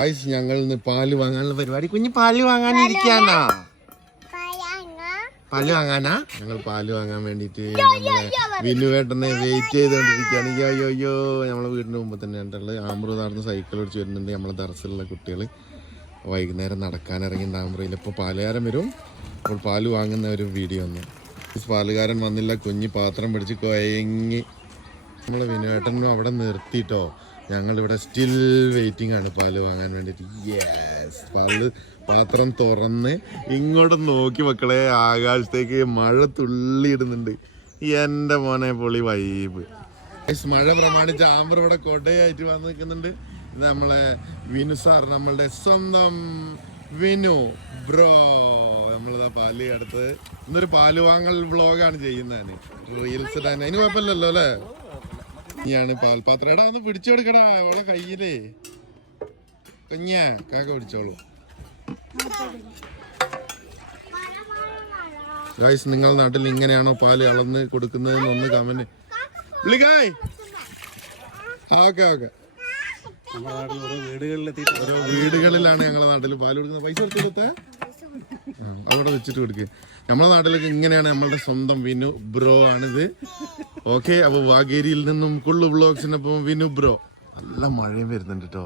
Guys ഞങ്ങൾ ഇന്ന് പാൽ വാങ്ങാനുള്ള പരിപാടി. കുഞ്ഞ് പാൽ വാങ്ങാനിരിക്കാനാ പാൽ വാങ്ങാനാ? ഞങ്ങൾ പാൽ വാങ്ങാൻ വേണ്ടിട്ട് നമ്മളെ വിനുവേട്ടനെ വെയിറ്റ് ചെയ്തോണ്ടിരിക്കുകയാണ് അയ്യോ അയ്യോ നമ്മളെ വീടിന്റെ മുമ്പ് തന്നെ ഉണ്ടുള്ളത് ആമ്പ്രൂ നടന്ന് സൈക്കിൾ ഓടിച്ച് വരുന്നുണ്ട് നമ്മളെ ദർസിലുള്ള കുട്ടികൾ വൈകുന്നേരം നടക്കാൻ ഇറങ്ങി ആമ്പ്രയിൽ ഇപ്പോൾ പാലുകാരൻ വരും. അപ്പോൾ പാൽ വാങ്ങുന്ന ഒരു വീഡിയോ ഒന്ന്. പാലുകാരൻ വന്നില്ല. കുഞ്ഞ് പാത്രം പിടിച്ച് കൊയങ്ങി. നമ്മളെ വിനുവേട്ടനും അവിടെ നിർത്തിട്ടോ. ഞങ്ങൾ ഇവിടെ സ്റ്റിൽ വെയിറ്റിംഗ് ആണ് പാൽ വാങ്ങാൻ വേണ്ടിയിട്ട്. യെസ് പാൽ പാത്രം തുറന്ന് ഇങ്ങോട്ട് നോക്കി മക്കളെ ആകാശത്തേക്ക് മഴ തുള്ളി ഇടുന്നുണ്ട് എന്റെ മോനെ പൊളി വൈബ് മഴ പ്രമാണിച്ച് ആമ്പർ ഇവിടെ കൊടയായിട്ട് വന്ന് നിൽക്കുന്നുണ്ട്. ഇത് നമ്മളെ വിനു സാർ നമ്മളുടെ സ്വന്തം വിനു ബ്രോ നമ്മളിതാ പാൽ അടുത്ത് ഇന്നൊരു പാൽ വാങ്ങൽ വ്ളോഗാണ് ചെയ്യുന്നതാണ് റീൽസ് ഇടാൻ. അതിന് കുഴപ്പമില്ലല്ലോ അല്ലേ? നീയാണ് പാൽപാത്രം എടാ ഒന്ന് പിടിച്ചെടുക്കടാ അവളെ കയ്യിലേ. കുഞ്ഞാ കാക്ക പിടിച്ചോളൂ. ഗായ്സ് നിങ്ങൾ നാട്ടിൽ ഇങ്ങനെയാണോ പാൽ അളന്ന് കൊടുക്കുന്നതെന്ന് ഒന്ന് കമന്റ് വിളിക്കായ് ഓക്കെ ഓക്കെ. നമ്മുടെ നാട്ടിൽ ഓരോ വീടുകളിലെത്തി ഓരോ വീടുകളിലാണ് ഞങ്ങളുടെ നാട്ടിൽ പാൽ കൊടുക്കുന്നത്. പൈസ എടുത്തെടുത്തേ അവിടെ വെച്ചിട്ട് കൊടുക്കുക നമ്മളെ നാട്ടിലൊക്കെ ഇങ്ങനെയാണ് നമ്മളുടെ സ്വന്തം വിനു ബ്രോ ആണിത്. ഓക്കെ അപ്പൊ വാഗേരിയിൽ നിന്നും കുള്ളു ബ്ലോഗ്സിനൊപ്പം വിനു ബ്രോ. നല്ല മഴയും വരുന്നുണ്ട് കേട്ടോ